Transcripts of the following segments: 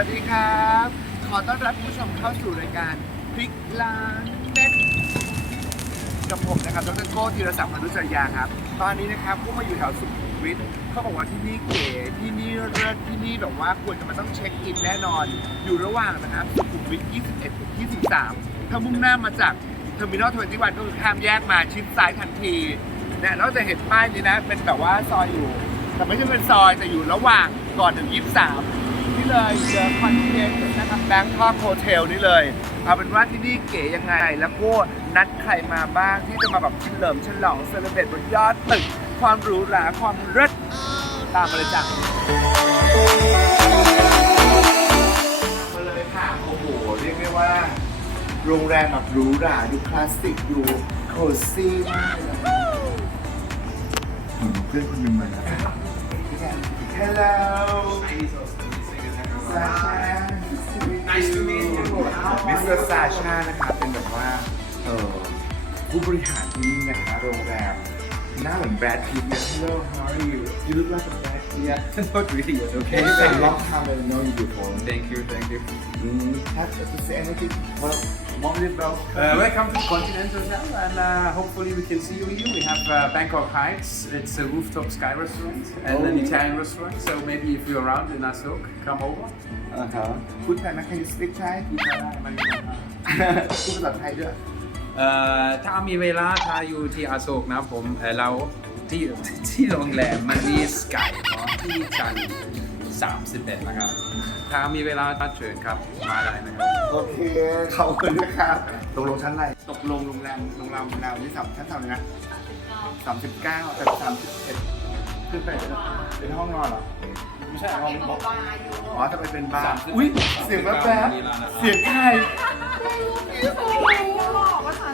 วัสดีครับ ขอต้อนรับผู้ชมเข้าสู่รายการพลิกล้างเน็ตกับผมนะครับดรโก้ธีรศักดิ์มนุษยาครับ ตอนนี้นะครับผู้มาอยู่แถวสุขุมวิทเขาบอกว่าที่นี่เก๋ที่นี่เลิศที่นี่แบบว่าควรจะมาต้องเช็คอินแน่นอน อยู่ระหว่างนะครับสุขุมวิท 21ถึง23 ถ้ามุ่งหน้ามาจากเทอร์มินอล21ก็คือข้ามแยกมาชิดซ้ายทันทีเนี่ยเราจะเห็นป้ายนี้นะเป็นแบบว่าซอยอยู่ แต่ไม่ใช่เป็นซอยแต่อยู่ระหว่างก่อนถึง23 เลยเจอคอนเทนต์นะครับแบงคอกโฮเทลนี่เลย เอาเป็นว่าที่นี่เก๋ยังไง แล้วก็นัดใครมาบ้างที่จะมาแบบเฉลิมฉลองเซเลบรตบนยอดตึก ความหรูหราความเลิศตามมาเลยจ้ะมาเลยค่ะ โอ้โห เรียกได้ว่าโรงแรมแบบหรูหราดูคลาสสิกดูโคซี่มากเลยนะเหมือนเพื่อนคนหนึงมาแล้ว Hello Sasha มิสเตอร์ซาชานะครับเป็นแบบว่าเออผู้บริหารที่นี่นะคะโรงแรมหน้าเหมือนแบรดพิตต์นะ Hello how are you you look Yeah, not really, but okay. It's a long time I know you before Thank you, thank you. mm, Have to say anything Well morning bell Uh, welcome to Continental Hotel, and uh, hopefully we can see you here. We have uh, Bangkok Heights. It's a rooftop sky restaurant and an Oh. Italian restaurant. So maybe if you're around in Asok, come over. อ่าฮะพูดไทยไหม Can you speak Thai พูดภาษาไทยด้วย เอ่อ ถ้ามีเวลาถ้าอยู่ที่อโศกนะผมเราที่ที่โรงแรมมันมีสกายเนาะที่ชั้น31นะครับ ถ้ามีเวลาถ้าเชิญครับมาได้นะครับ โอเคขอบคุณนะครับตกลงชั้นอะไรตกลงโรงแรมโรงแรมเรานี่สามชั้นเท่าไหร่นะสามสิบเก้าแต่สามสิบเอ็ดขึ้นไปเป็นห้องนอนเหรอไม่ใช่ห้องบอกอ๋อจะไปเป็นบาร์สามสิบอุ้ยเสียงแป๊บมีร้านอาหารๆเสียงใคร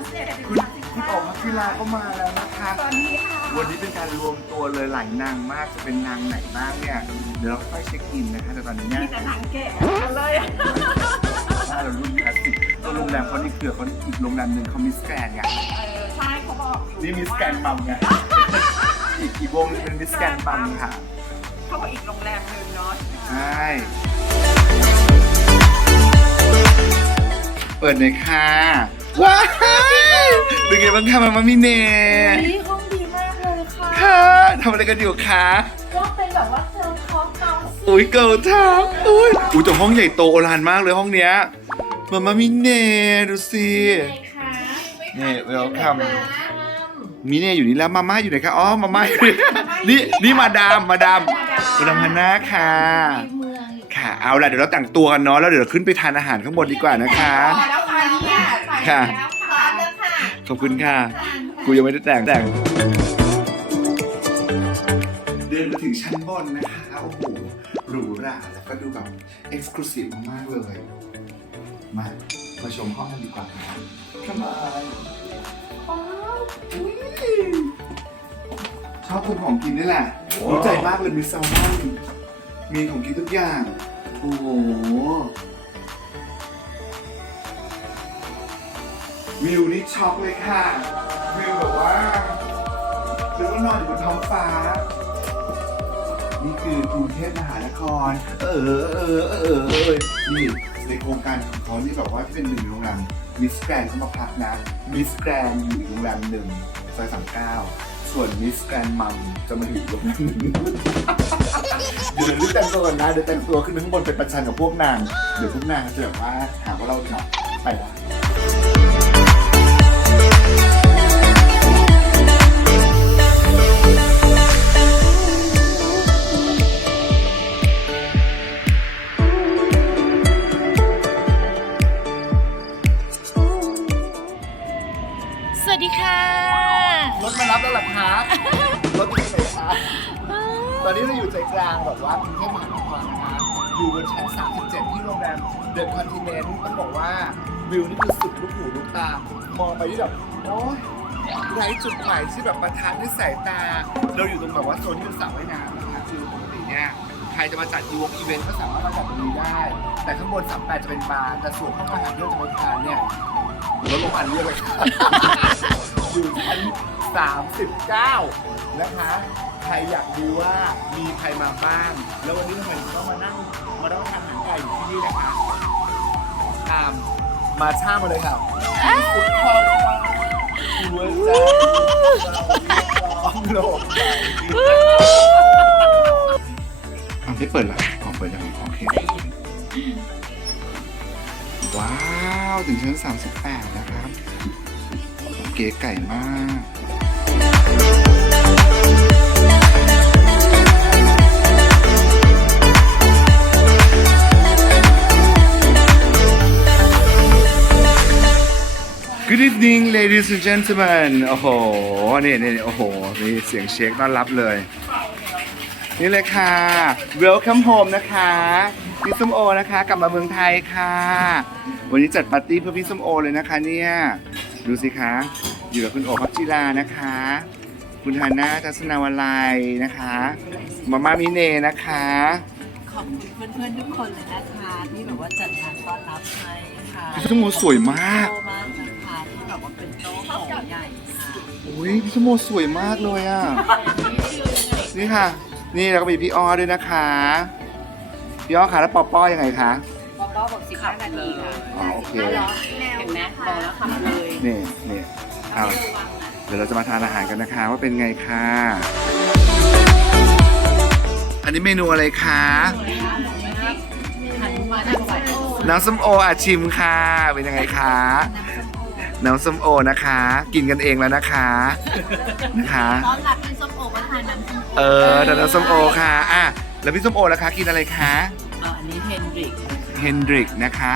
คุณคุณออกมาที่ลาก็มาแล้วนะคะ ตอนนี้ค่ะวันนี้เป็นการรวมตัวเลยหลายนางมากจะเป็นนางไหนบ้างเนี่ยเดี๋ยวเราค่อยเช็คอินนะคะแต่ตอนนี้เนี่ยมีแต่หนังแก่เลยอะถ้าเรารุ่นคลาสสิกตัวโรงแรมเขานี่คือเขาอีกโรงแรมหนึ่งเขามิสแกรนด์ไงเออใช่เขาบอกอยู่นี่มิสแกรนด์มัมไงอีกกี่วงนึงเป็นมิสแกรนด์มัมค่ะเขาบอกอีกโรงแรมหนึ่งเนาะใช่เปิดหน่อยค่ะ ว้ายเป็นไงบ้างคะมามามิเน่นี่ห้องดีมากเลยค่ะค่ะทำอะไรกันอยู่คะก็เป็นแบบว่าเจอท็อปเกาซีอุ้ยเกิร์ลทับอุ้ยอุ้ยแต่ห้องใหญ่โตโอฬารมากเลยห้องเนี้ยมามามิเน่ดูสิคะนี่ welcome มิเน่อยู่นี่แล้วมาม่าอยู่ไหนคะอ๋อมาม่าอยู่นี่นี่นี่มาดามมาดามมาดามฮันน่าค่ะเมืองค่ะเอาล่ะเดี๋ยวเราแต่งตัวกันเนาะแล้วเดี๋ยวเราขึ้นไปทานอาหารข้างบนดีกว่านะคะพอแล้ว ค่ะเนี่ยไปค่ะแล้วค่ะแล้วค่ะ ขอบคุณค่ะ กูยังไม่ได้แต่งแต่ง เดินมาถึงชั้นบนนะคะ โอ้โห หรูหราแล้วก็ดูแบบเอ็กซ์คลูซีฟมากๆเลย มา มาชมห้องกันดีกว่าครับเข้ามาว้าวอุ๊ยชอบคุณของกินนี่แหละรู้ใจมากเลยมีแซลมอนมีของกินทุกอย่าง โอ้โห วิวนี่ช็อกเลยค่ะ วิวแบบว่าหรือว่านอนอยู่บนท้องฟ้า นี่คือกรุงเทพมหานคร เออเออเออเออนี่ในโครงการของเขานี่แบบว่าที่เป็นหนึ่งโรงแรมมิสแกรนเขามาพักนะมิสแกรนอยู่อีกโรงแรมหนึ่งซอยสามเก้าส่วนมิสแกรนมัมจะมาอยู่โรงแรมหนึ่งเดี๋ยวรีบแต่งตัวก่อนนะเดี๋ยวแต่งตัวขึ้นข้างบนเป็นประชันกับพวกนาง เดี๋ยวพวกนางจะแบบว่าหาว่าเราหนักไปละ ตอนนี้เราอยู่ใจกลางแบบว่ากรุงเทพมหานครนะคะอยู่บนชั้น 37 ที่โรงแรมเดอะคอนติเนนต์ต้องบอกว่าวิวนี่คือสุดลูกหูลูกตามองไปที่แบบโอ้ยไร้จุดหมายที่แบบประทานด้วยสายตา เราอยู่ตรงแบบว่าโซนที่เป็นสระว่ายน้ำนะคะคือปกติเนี่ยใครจะมาจัดอีวงอีเวนต์ก็สามารถมาจัดตรงนี้ได้ แต่ข้างบน38จะเป็นบาร์แต่ส่วนห้องอาหารที่เราจะไปทานเนี่ยลดลงมาเรื่อยเลยอยู่ชั้น39 นะคะ ใครอยากดูว่ามีใครมาบ้าง แล้ววันนี้ทำไมต้องมานั่งมารับประทานอาหารไก่อยู่ที่นี่นะคะตามมาช่ามาเลยค่ะคุณพ่อหัวใจร้องโลกอะไม่เปิดละอ๋อเปิดแล้วโอเค ว้าว ถึงชั้น 38 นะครับ เก๋ไก่มาก Good evening ladies and gentlemen โอ้โห นี่นี่โอ้โห นี่เสียงเช็คต้อนรับเลย นี่เลยค่ะ Welcome home นะคะพี่ส้มโอนะคะ กลับมาเมืองไทยค่ะ วันนี้จัดปาร์ตี้เพื่อพี่ส้มโอเลยนะคะเนี่ย ดูสิคะ อยู่กับคุณโอพักจิรานะคะ คุณฮาน่าทัศนาวลัยนะคะมาม่ามิเนนะคะ ขอบคุณเพื่อนๆทุกคนเลยนะคะที่แบบว่าจัดงานต้อนรับให้ค่ะพี่ส้มโอสวยมาก โตมากนะคะที่แบบ ว่าเป็นโต๊ะของใหญ่ค่ะอุ้ยพี่ส้มโอสวยมากเลยอะ นี่ค่ะ นี่แล้วก็มีพี่อ้อด้วยนะคะ พี่อ้อค่ะแล้วปอป้อยังไงคะป๊อปป๊อบอกสิบห้านาทีค่ะอ๋อโอเคเห็นไหมบอกแล้วขับเลยนี่นี่เอาเดี๋ยวเราจะมาทานอาหารกันนะคะ ว่าเป็นไงค่ะ อันนี้เมนูอะไรคะหันมาหน้าไหวน้ำส้มโออาชิมค่ะ เป็นยังไงคะ น้ำส้มโอนะคะ กินกันเองแล้วนะคะนะคะต้อนรับพี่ส้มโอว่าทานน้ำส้มโอเออแต่น้ำส้มโอค่ะอะแล้วพี่ส้มโอล่ะคะ กินอะไรคะเอ่ออันนี้เฮนดริกเฮนดริกนะคะ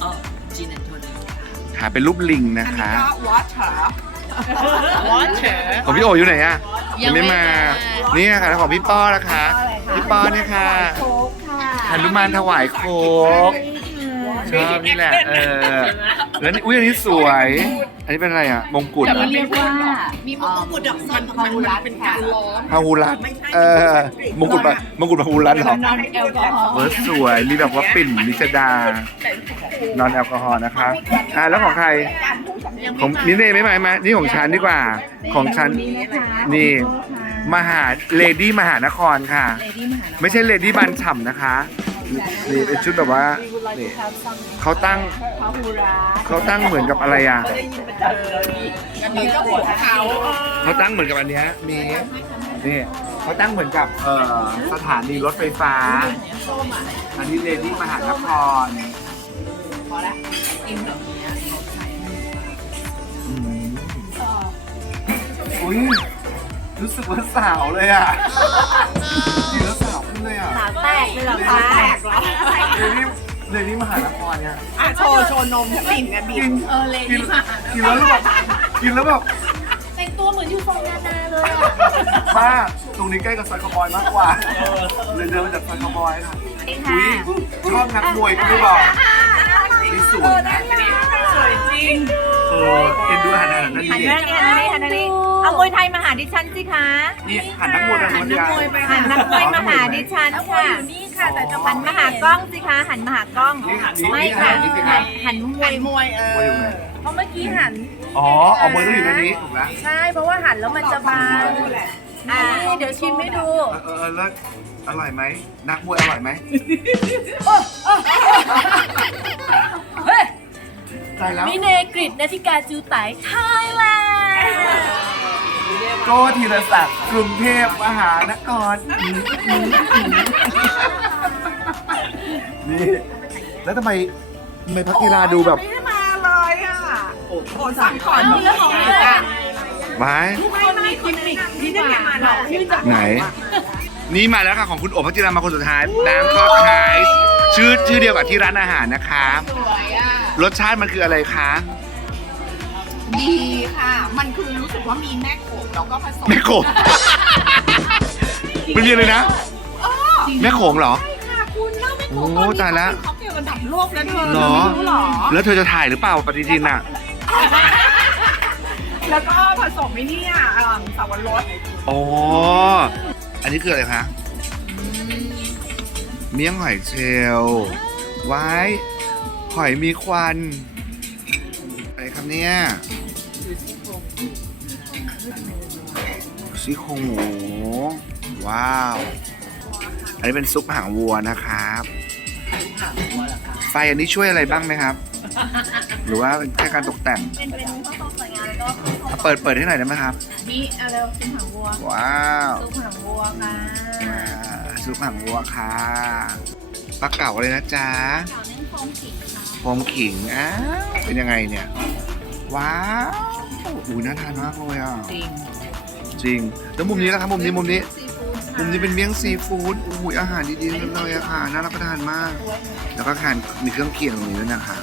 เออจีนแอนโทนีค่ะเป็นรูปลิงนะคะวอเตอร์วอเตอร์ของพี่โออยู่ไหนอะยังไม่มามานี่ค่ะแล้วของพี่ป้อนะคะ พี่ป้อเนี่ยค่ะหนุมานถวายโคกชอบนี่แหละเออ แล้วนี่อุ้ยอันนี้สวย อันนี้เป็นอะไรอะ มงกุฎแต่มันเหรอเรียกว่ามีมงกุฎดอกสันพาหุรัตเป็นการล้อม พาหูรัตเออมงกุฎปะมงกุฎพาหูรัตเหรอ นอนแอลกอฮอล์เออสวย มีแบบว่าปิ่นมิชดา นอนแอลกอฮอล์นะคะ อ่าแล้วของใคร ของนี่เน่ไม่ไหมมานี่ของฉันดีกว่า ของฉัน นี่ มหาเลดี้มหานครค่ะ เลดี้มหานครไม่ใช่เลดี้บันฉ่ำนะคะ นี่เป็นชุดแบบว่านี่เขาตั้งเขาตั้งเหมือนกับอะไรอะอันนี้ก็หัวเขาเขาตั้งเหมือนกับอันเนี้ยมีนี่เขาตั้งเหมือนกับเอ่อสถานีรถไฟฟ้า อันนี้เลดี้มหานครพอละกินแบบนี้เขาใส่อืมอุ้ยรู้สึกว่าสาวเลยอะ จริงแล้วสาวขึ้นเลยอะสาวแตกเลยเหรอคะแตกเหรอเลดี้เลดี้มหานครเนี่ยอะโชว์โชว์นมบินกันบิกินนเออเลกินดี้มหากินแล้วแบบกินแล้วแบบแต่งตัวเหมือนอยู่ทรงนานาเลยอะบ้าตรงนี้ใกล้กับซอยคาวบอยมากกว่าเลยเดินมาจากซอยคาวบอยค่ะอุ้ยชอบนักมวยก็ไม่บอกนี่สวยนะสวยจริง เออเอ็นดูหันหันนั่นหันดีหน้านี่หันหน้านี่หันหน้านี่เอามวยไทยมาหาดิฉันสิคะนี่หันนักมวยไปหันนักมวยไปหันนักมวยมาหาดิฉันค่ะนี่ค่ะแต่จะหันมาหากล้องสิคะหันมาหากล้องไม่ค่ะหันหันมวยมวยเอมวยอยู่ไหนเพราะเมื่อกี้หันอ๋อเอามวยต้องอยู่ตรงนี้ถูกแล้วใช่เพราะว่าหันแล้วมันจะบางอ่านี่เดี๋ยวชิมให้ดูเออเออเออแล้วอร่อยไหมนักมวยอร่อยไหมเฮ้ย ตายแล้วมิเนกริดนาธิกาจูไตไทยแลนด์โก้ธีรศักดิ์กรุงเทพมหานครอืมอืมอืมนี่แล้วทำไมทำไมพักกีฬาดูแบบ ไม่ได้มาเลยอะโอ้โหสั่งก่อนเรื่องของอีกอะไม้คนนี้กิมมิกที่ได้มาหรอชื่อจะไหน นี่มาแล้วค่ะของคุณโอพักจิรามาคนสุดท้ายน้ำทอดไข่ชื่อชื่อเดียวกับที่ร้านอาหารนะคะสวยอะ รสชาติมันคืออะไรคะ ดีค่ะ มันคือรู้สึกว่ามีแม่โขงแล้วก็ผสมแม่โขงไปเรียนเลยนะแม่โขงเหรอ ใช่ค่ะคุณเล่าแม่โขงโอ้ตายละ เขาเป็นระดับโลกนะเธอเหรอไม่รู้หรอ แล้วเธอจะถ่ายหรือเปล่าปฏิทินอะ แล้วก็ผสมไอ้นี่อะอ่าสาวรสอ๋อ อันนี้คืออะไรคะ เมี่ยงหอยเชลล์ไว้ หอยมีควันอะไรครับเนี่ยซี่โครงหมูว้าว อันนี้เป็นซุปหางวัวนะครับหางวัวเหรอคะไฟอันนี้ช่วยอะไรบ้างไหมครับ หรือว่าแค่การตกแต่งเป็นเป็นข้าวต้มสวยงามแล้วก็ข้าวต้มอะเปิดเปิดให้หน่อยได้ไหมครับนี่เอาเร็วซุปหางวัวว้าวซุปหางวัวค่ะอ่าซุปหางวัวค่ะปลาเก๋าเลยนะจ๊ะเก่าเน้นโฟมขิงค่ะโฟมขิงอ้าวเป็นยังไงเนี่ย ว้าวอู้น่าทานมากเลยอะ จริงจริง แล้วมุมนี้ล่ะครับมุมนี้มุมนี้ ซีฟู้ดค่ะมุมนี้เป็นเมี่ยงซีฟู้ดอุ้ยอาหารดีๆทั้งนั้นเลยอะค่ะน่ารับประทานมาก แล้วก็ทานมีเครื่องเคียงตรงนี้ด้วยนะคะ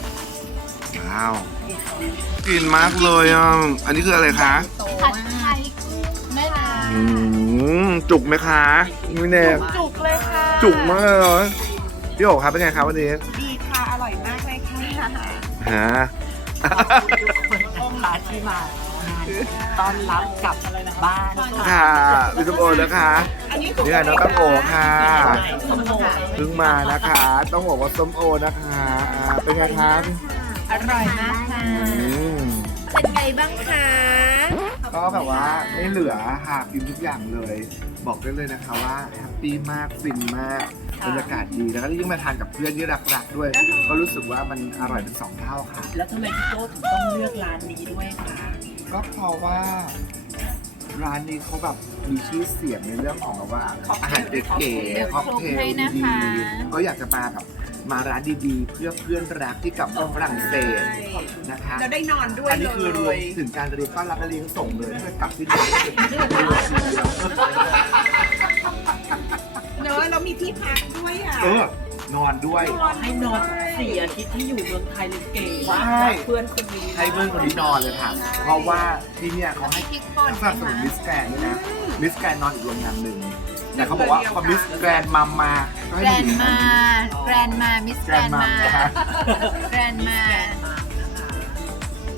ว้าวกลิ่นมากเลยอะ อันนี้คืออะไรคะผัดไทยกุ้งแม่น้อืมจุกไหมคะไม่แน่ำจุกเลยค่ะจุกมากเลยเหรอพี่โอ๋ครับเป็นไงครับวันนี้ ฮะคนร้าที่มาต้อนรับกลับบ้านค่ะพี่ส้มโอนะคะนี่ค่ะน้องต้มโอค่ะสมโภชเพิ่งมานะคะ ต้องบอกว่าส้มโอนะคะอ่าเป็นไงคะอร่อยมากค่ะ อืมเป็นไงบ้างคะ ก็แบบว่าไม่เหลือหากกินทุกอย่างเลย บอกได้เลยนะคะว่าแฮปปี้มากฟินมาก บรรยากาศดีแล้วก็ยิ่งมาทานกับเพื่อนที่รักๆด้วย ก็รู้สึกว่ามันอร่อยเป็นสองเท่าค่ะ แล้วทำไมพี่โก้ถึงต้องเลือกร้านนี้ด้วยคะก็เพราะว่าร้านนี้เขาแบบมีชื่อเสียงในเรื่องของแบบว่าอาหารเก๋ๆค็อกเทลดีๆก็อยากจะมาแบบมาร้านดีๆ เพื่อเพื่อนรักที่กลับมาฝรั่งเศสนะคะเราได้นอนด้วยอันนี้คือรวมเลยถึงการเรียนต้อนรับและเลี้ยงส่งเลยถ้าเกิดกลับที่นี่ ที่พักด้วยอะเออนอนด้วย ให้นอนสี่อาทิตย์ที่อยู่เมืองไทยเลยเก๋มากใช่ เพื่อนคนนี้ให้เพื่อนคนนี้นอนเลยค่ะ เพราะว่าที่เนี่ยเขาให้พริกป่นสนับสนุนมิสแกรนด้วยนะมิสแกรนนอนอีกโรงงานหนึ่งแต่เขาบอกว่าพอมิสแกรนมัมมาก็ให้แกรมานอยู่มา แกรนมา มิสแกแกรรนนมัมมานะคะแกรนมา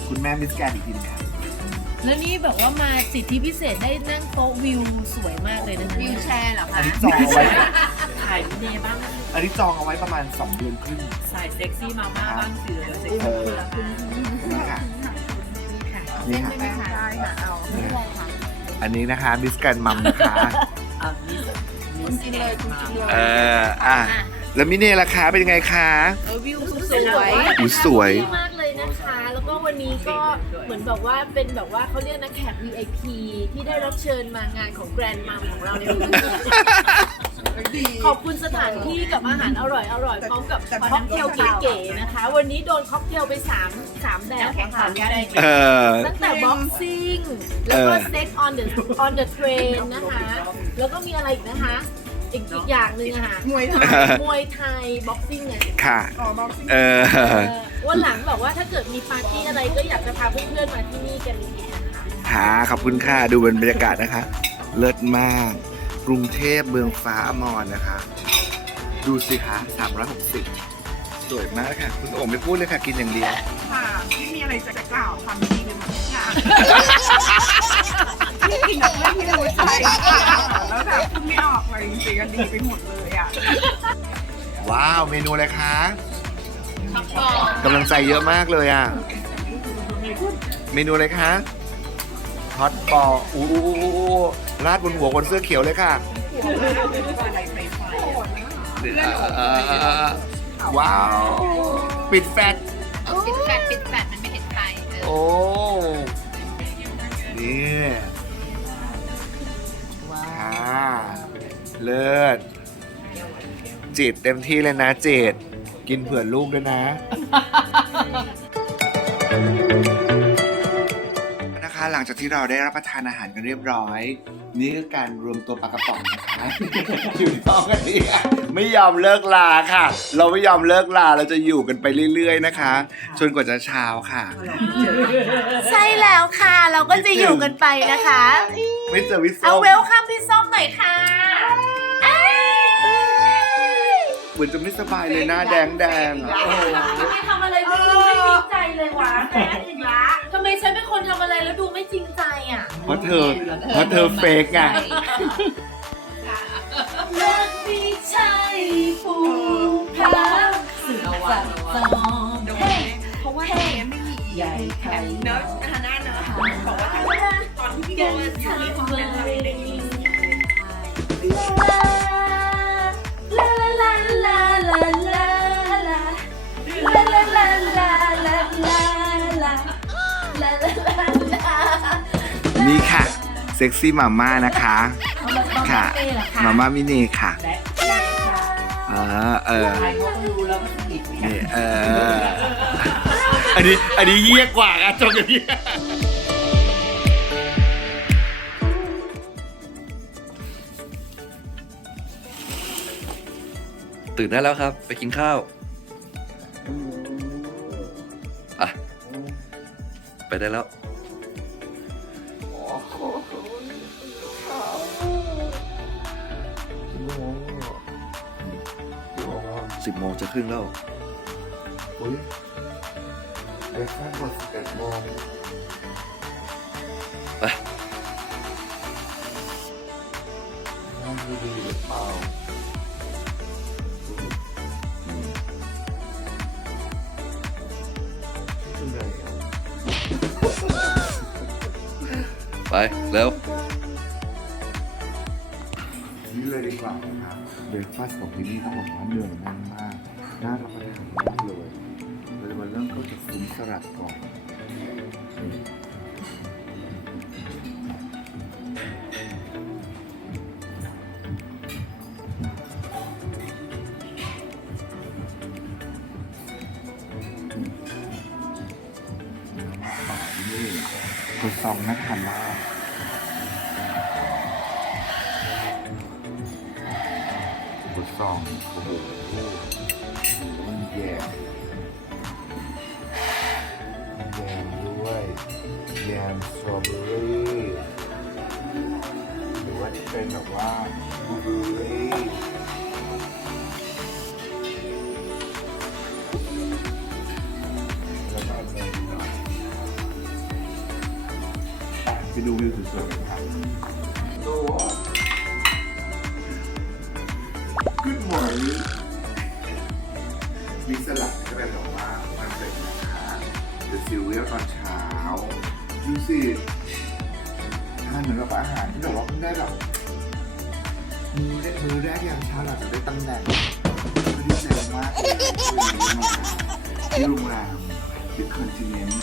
คุณแม่มิสแกรนอีกทีหนึงค่ะ แล้วนี่แบบว่ามาสิทธิพิเศษได้นั่งโต๊ะวิวสวยมากเลยนะคะวิวแชร์เหรออันคะนี้จองเอาไว้ถ่ายเนบ้างอันนี้จองเอาไว้ประมาณ 2 เดือนครึ่งสายเซ็กซี่มาม่าบ้างเสือเซ็กเอซี่อนี่ค่ะนี่ค่ะได้ค่ะเอาไม่เป็นไรค่ะอันนี้นะคะมิสแกรนมัมนะคะอะมีมีกินเลยคุณกินเลยเอออะแล้วมิเน่ราคาเป็นยังไงคะเออวิวสวยอุ๊ยสวยมากเลยนะคะ แล้วก็วันนี้ก็เหมือนแบบว่าเป็นแบบว่าเขาเรียกนะแขก VIP ที่ได้รับเชิญมางานของแกรนด์มัมของเราในวันนี้ ขอบคุณสถานที่กับอาหารอร่อยอร่อยพร้อมกับค็อกเทลเก๋ๆนะคะ วันนี้โดนค็อกเทลไป3 3แบบอะค่ะเออตั้งแต่บ็อกซิ่งแล้วก็เซ็ก on the on the train นะคะ แล้วก็มีอะไรอีกนะคะอีกอีกอย่างหนึ่งอะค่ะมวยไทยมวยไทยบ็อกซิ่งไงค่ะอ๋อบอกสิเออเออวันหลังแบบว่าถ้าเกิดมีปาร์ตี้อะไรก็อยากจะพาเพื่อนๆมาที่นี่กันอีกนะคะค่ะขอบคุณค่ะดูเป็นบรรยากาศนะคะ เลิศมากก รุงเทพเมืองฟ้าอมรนะคะ ดูสิคะ360 สวยมากค่ะ คุณโอ๋ไม่พูดเลยค่ะ กินอย่างเดียว ค่ะไม่มีอะไรจะกล่าวคำนี้เลยมั้งค่ะที่กินกับเพื่อนที่รู้ใจแล้วแบบพูดไม่ออกเลยจริงๆกันดีไปหมดเลยอะ ว้าว เมนูอะไรคะกำลังใจเยอะมากเลยอะ เมนูอะไรคะฮอตบอลอู้อู้อู้อู้อู้ ราดบนหัวคนเสื้อเขียวเลยค่ะเออว้าว ปิดแฟตปิดแฟดปิดแฟดมันไม่เห็นใครเออโอ้ นี่ว้าเลิศจิตเต็มที่เลยนะจิตกินเผื่อลูกด้วยนะ นะคะหลังจากที่เราได้รับประทานอาหารกันเรียบร้อย นี่คือการรวมตัวปลากระป๋องนะคะอยู่ท้องกันนี่ไม่ยอมเลิกลาค่ะ เราไม่ยอมเลิกลาเราจะอยู่กันไปเรื่อย ๆ นะคะจนกว่าจะเช้าค่ะ ใช่แล้วค่ะ เราก็จะอยู่กันไปนะคะไม่เจอวิศเอาวเวลคัมพี่ส้มหน่อยค่ะเหมือนจะไม่สบายเลยหน้าแดงแดงๆอะโอ้โหทำไมทำอะไรแล้วดูไม่จริงใจเลยวะแม่ถึงละ ทำไมฉันเป็นคนทำอะไรแล้วดูไม่จริงใจอะเพราะเธอ เพราะเธอเฟกไงรักไม่ใช่ผูกพันสื่อจัดจองเพราะว่าตอนนี้ไม่มีใหญ่แคมเนอะฮาน่าเนอะบอกว่าตอนที่พี่โบอยู่ในห้องนั้นเราเด็กล นี่ค่ะ เซ็กซี่มาม่านะคะ ค่ะ มาม่ามินีค่ะและได้ค่ะเออเออใครเขาก็รู้แล้วว่าสนิทกันนี่เอออันนี้อันนี้เยี่ยกว่าอะจบอย่างนี้ตื่นได้แล้วครับ ไปกินข้าวอะไปได้แล้ว สิบโมงจะครึ่งแล้วอุ้ยเด็กข้างหมดสิบเอ็ดโมงไปนั่งดีๆหรือเปล่าไป แล้วนี่เลยดีกว่านะครับ เบรคฟาสต์ของที่นี่ต้องบอกว่าเหนื่อยแน่นมากน่ารับประทานมากเลยเราจะมาเริ่มต้นจากซุ้มสลัดก่อนนี่คือซองนักทานมา กอุปกรณ์โอ้โหมันแยมแยมด้วยแยมสตรอเบอรี่หรือว่าจะเป็นแบบว่าบลูเบอรี่แล้วก็เนหน่อยไปดูวิวสวยๆกันครับ มีสลัดก็เลยบอกว่ามันเป็นนะคะเดอะซิลเวียตอนเช้าดูสิทานเหมือนกับอาหารที่แบบว่าเพิ่งได้แบบมือแรกมือแรกยามเช้าหลังจากได้ตำแหน่งก็ดีใจมากที่โรงแรม The Continent